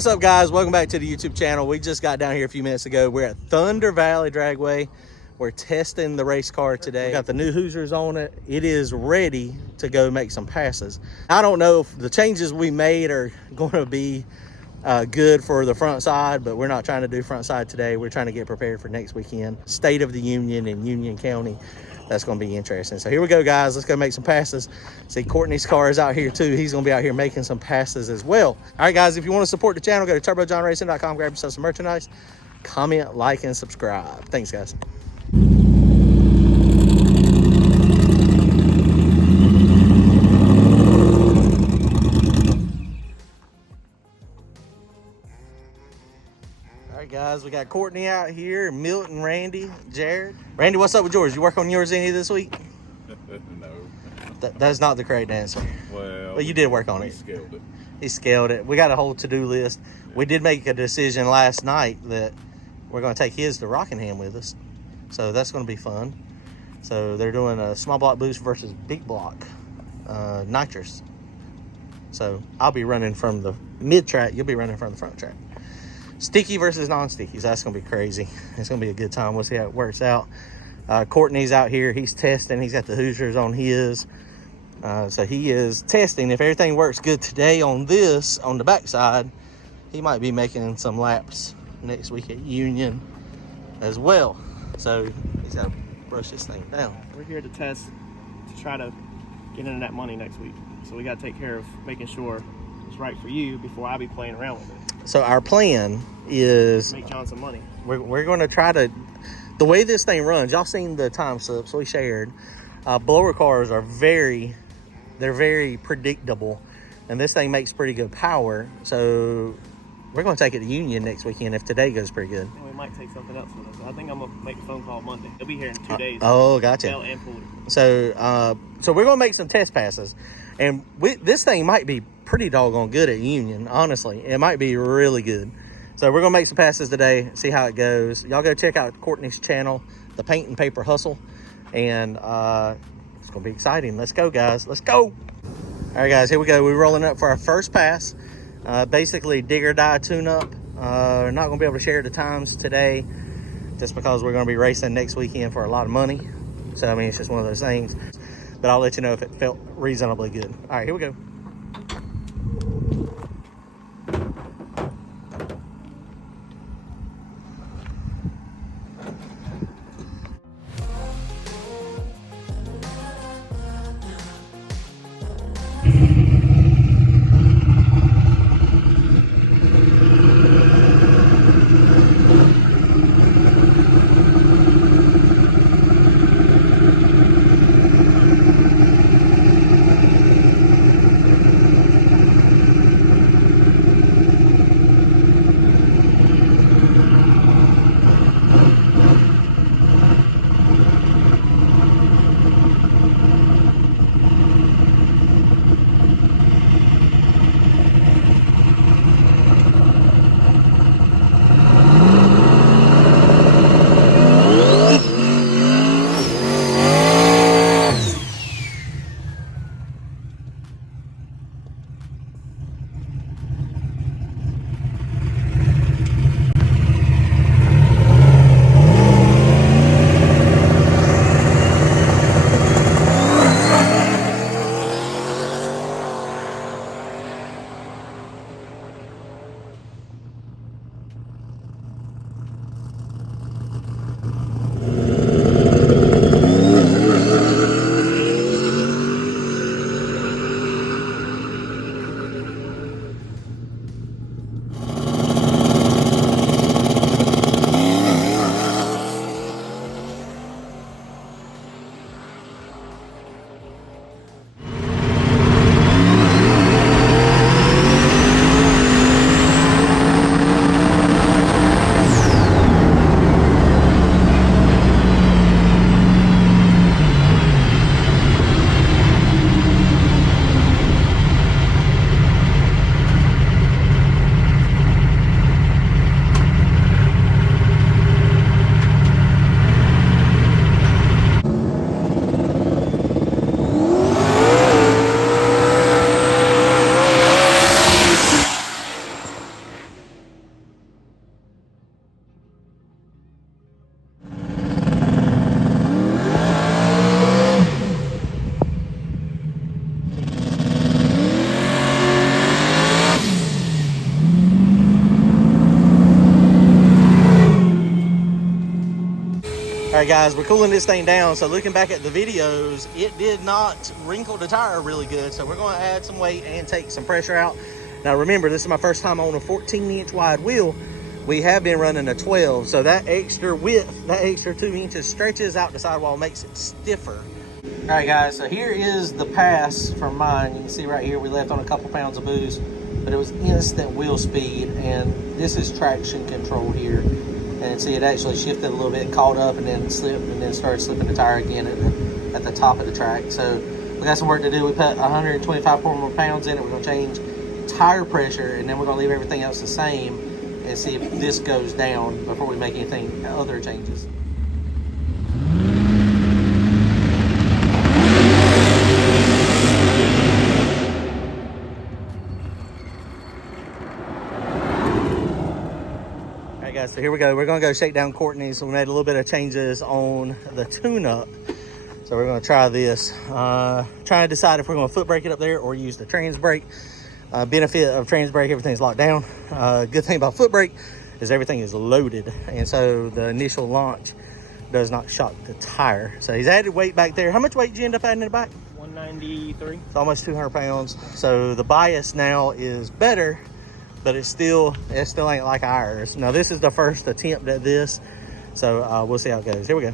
What's up, guys? Welcome back to the YouTube channel. We just got down here a few minutes ago. We're at Thunder Valley Dragway. We're testing the race car today. We got the new Hoosiers on it. It is ready to go make some passes. I don't know if the changes we made are going to be good for the front side, but we're not trying to do front side today. We're trying to get prepared for next weekend. State of the Union in Union County. That's going to be interesting. So here we go, guys. Let's go make some passes. See, Courtney's car is out here too. He's going to be out here making some passes as well. All right, guys, if you want to support the channel, go to turbojohnracing.com, grab yourself some merchandise, comment, like, and subscribe. Thanks, guys. All right, guys, we got Courtney out here, Milton, Randy, Jared. Randy, what's up with yours? You work on yours any this week? No. That's not the correct answer. Well, you did work on it. He scaled it. He scaled it. We got a whole to-do list. Yeah. We did make a decision last night that we're going to take his to Rockingham with us. So that's going to be fun. So they're doing a small block boost versus big block nitrous. So I'll be running from the mid track. You'll be running from the front track. Sticky versus non-sticky. So that's going to be crazy. It's going to be a good time. We'll see how it works out. Courtney's out here. He's testing. He's got the Hoosiers on his. So he is testing. If everything works good today on this, on the backside, he might be making some laps next week at Union as well. So he's got to brush this thing down. We're here to test to try to get into that money next week. So we got to take care of making sure it's right for you before I be playing around with it. So our plan is make John some money. We're going to try to, the way this thing runs, y'all seen the time slips we shared. Blower cars are very predictable, and this thing makes pretty good power. So we're going to take it to Union next weekend if today goes pretty good. And we might take something else with us. I think I'm going to make a phone call Monday. They'll be here in 2 days. Oh, gotcha. Bell and Pulley. So we're going to make some test passes, and this thing might be pretty doggone good at Union. Honestly, it might be really good. So we're going to make some passes today, see how it goes. Y'all go check out Courtney's channel, The Paint and Paper Hustle, and it's going to be exciting. Let's go, guys. Let's go. All right, guys, here we go. We're rolling up for our first pass. Basically, dig or die tune-up. We're not going to be able to share the times today just because we're going to be racing next weekend for a lot of money. So, I mean, it's just one of those things. But I'll let you know if it felt reasonably good. All right, here we go. All right, guys, we're cooling this thing down. So looking back at the videos, it did not wrinkle the tire really good. So we're going to add some weight and take some pressure out. Now remember, this is my first time on a 14-inch wide wheel. We have been running a 12, so that extra width, that extra 2 inches stretches out the sidewall, makes it stiffer. All right, guys, so here is the pass from mine. You can see right here we left on a couple pounds of boost, but it was instant wheel speed, and this is traction control here. And see, it actually shifted a little bit, caught up, and then slipped, and then started slipping the tire again at the top of the track. So we got some work to do. We put 125 more pounds in it. We're going to change tire pressure, and then we're going to leave everything else the same and see if this goes down before we make anything other changes. Guys, so here we go. We're gonna go shake down Courtney. So we made a little bit of changes on the tune-up. So we're gonna try this. Trying to decide if we're gonna foot brake it up there or use the trans brake. Benefit of trans brake, everything's locked down. Good thing about foot brake is everything is loaded, and so the initial launch does not shock the tire. So he's added weight back there. How much weight did you end up adding in the back? 193. It's almost 200 pounds. So the bias now is better, but it still ain't like ours. Now this is the first attempt at this, so we'll see how it goes. Here we go.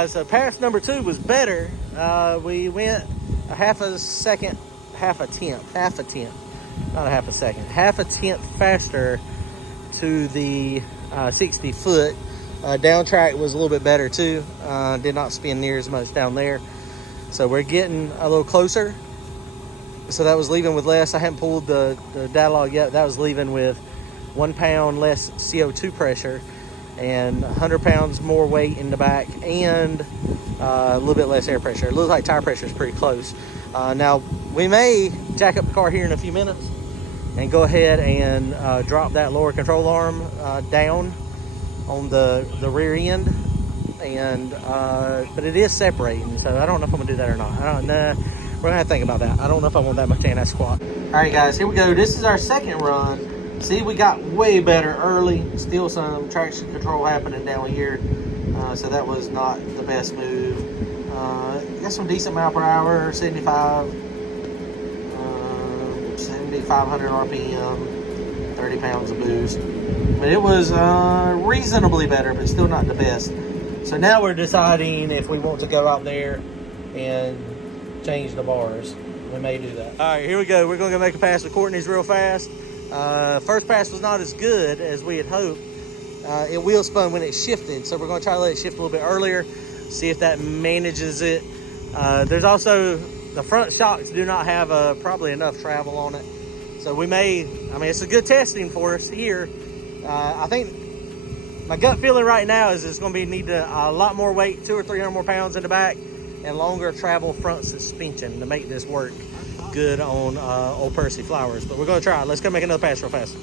guys, so pass number 2 was better. We went a half a tenth, not a half a second, half a tenth faster to the 60 foot. Down track was a little bit better too. Did not spin near as much down there. So we're getting a little closer. So that was leaving with less. I haven't pulled the data log yet. That was leaving with 1 pound less CO2 pressure and 100 pounds more weight in the back and a little bit less air pressure. It looks like tire pressure is pretty close. Now we may jack up the car here in a few minutes and go ahead and drop that lower control arm down on the rear end, and but it is separating, so I don't know if I'm gonna do that or not. We're gonna have to think about that. I don't know if I want that much anti-squat. All right, guys, here we go. This is our second run. See, we got way better early. Still some traction control happening down here, so that was not the best move. Got some decent mile per hour, 75, 7,500 RPM, 30 pounds of boost. But it was reasonably better, but still not the best. So now we're deciding if we want to go out there and change the bars. We may do that. All right, here we go. We're gonna go make a pass with Courtney's real fast. First pass was not as good as we had hoped. It wheel spun when it shifted, so we're gonna try to let it shift a little bit earlier, see if that manages it. There's also, the front shocks do not have probably enough travel on it. So we may, I mean, it's a good testing for us here. I think my gut feeling right now is it's going to need a lot more weight, 200 or 300 more pounds in the back, and longer travel front suspension to make this work good on Old Percy Flowers. But we're going to try it. Let's go make another pass real fast.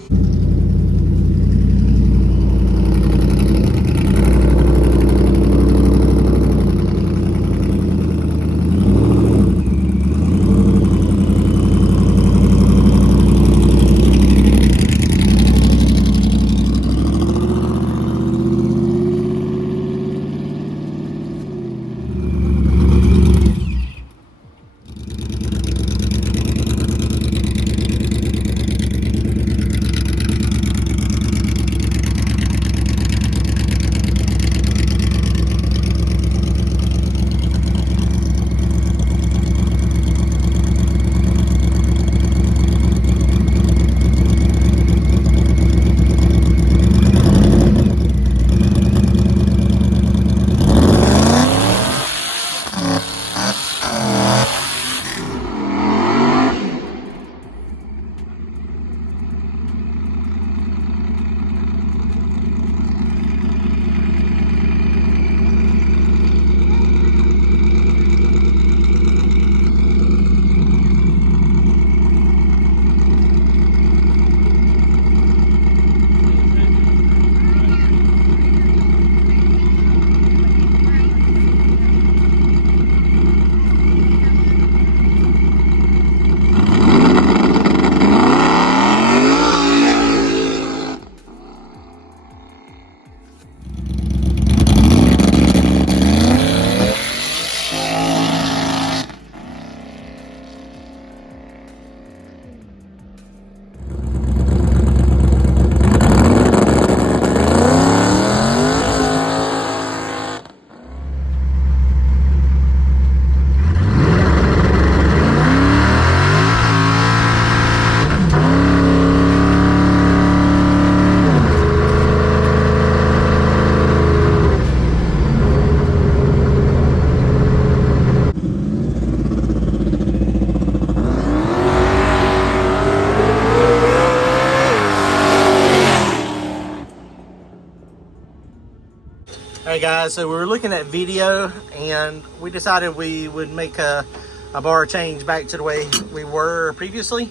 Hey guys, so we were looking at video and we decided we would make a bar change back to the way we were previously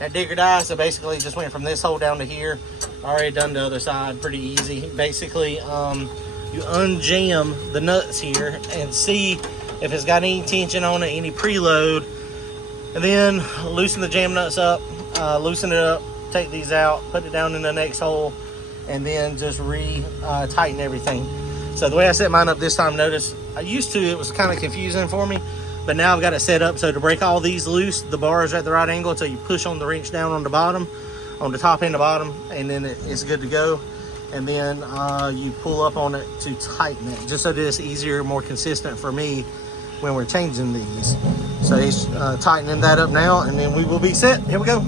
at Digger Die. So basically just went from this hole down to here. Already done the other side, pretty easy. Basically, you unjam the nuts here and see if it's got any tension on it, any preload, and then loosen the jam nuts up, loosen it up, take these out, put it down in the next hole, and then just tighten everything. So the way I set mine up this time, notice I used to, it was kind of confusing for me, but now I've got it set up so to break all these loose, the bars are at the right angle, so you push on the wrench down on the bottom, on the top and the bottom, and then it's good to go. and then you pull up on it to tighten it, just so that it's easier, more consistent for me when we're changing these. So he's tightening that up now, and then we will be set. Here we go.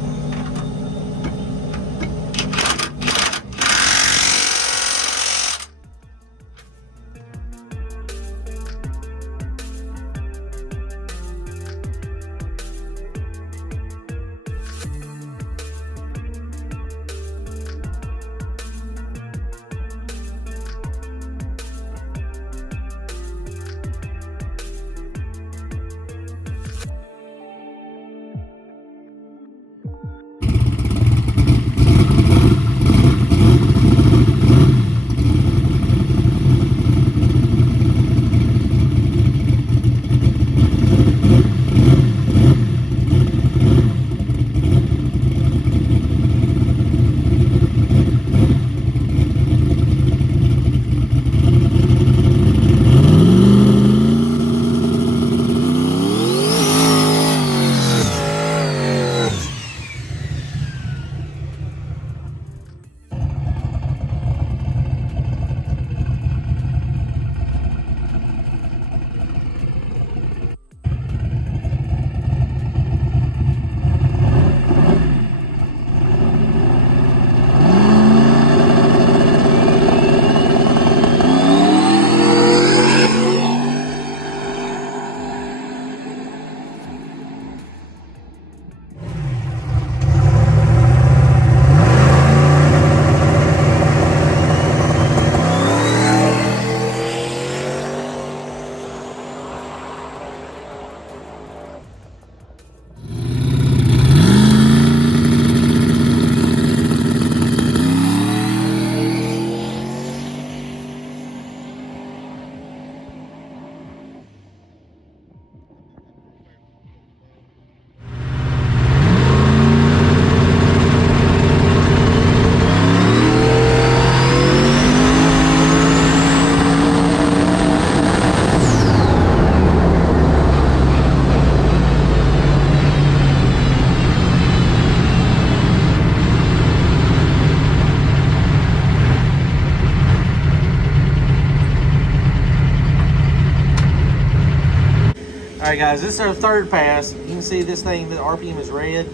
Alright guys, this is our third pass. You can see this thing, the RPM is red.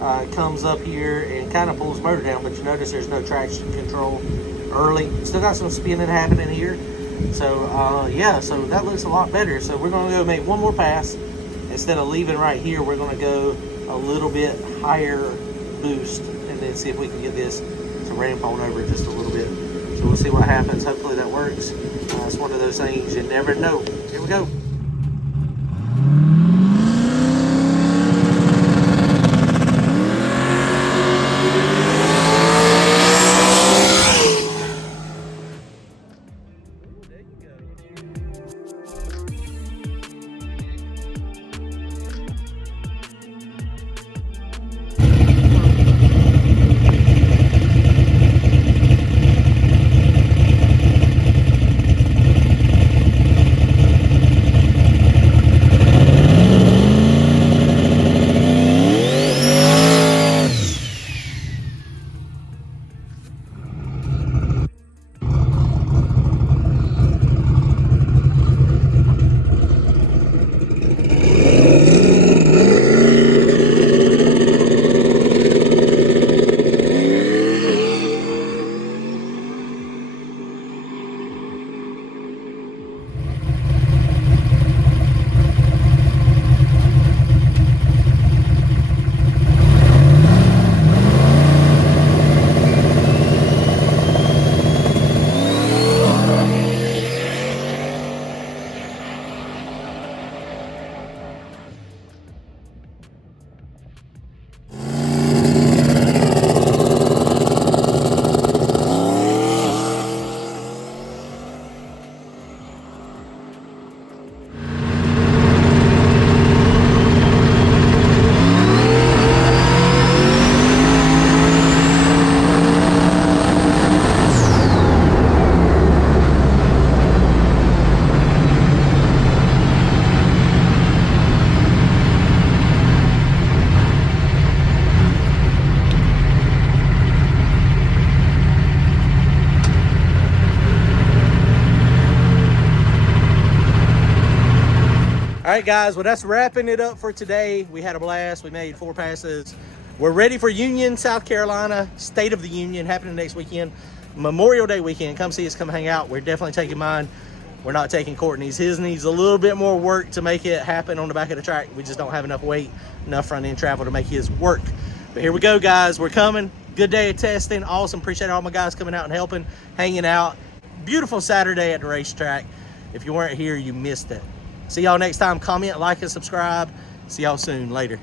It comes up here and kind of pulls the motor down, but you notice there's no traction control early. Still got some spinning happening here. So yeah, so that looks a lot better. So we're gonna go make one more pass. Instead of leaving right here, we're gonna go a little bit higher boost and then see if we can get this to ramp on over just a little bit. So we'll see what happens. Hopefully that works. It's one of those things you never know. Here we go. right, guys. Well, that's wrapping it up for today. We had a blast. We made 4 passes. We're ready for Union, South Carolina, State of the Union, happening next weekend. Memorial Day weekend. Come see us, come hang out. We're definitely taking mine. We're not taking Courtney's. His needs a little bit more work to make it happen on the back of the track. We just don't have enough weight, enough front end travel to make his work. But here we go, guys. We're coming. Good day of testing. Awesome. Appreciate all my guys coming out and helping, hanging out. Beautiful Saturday at the racetrack. If you weren't here, you missed it. See y'all next time. Comment, like, and subscribe. See y'all soon. Later.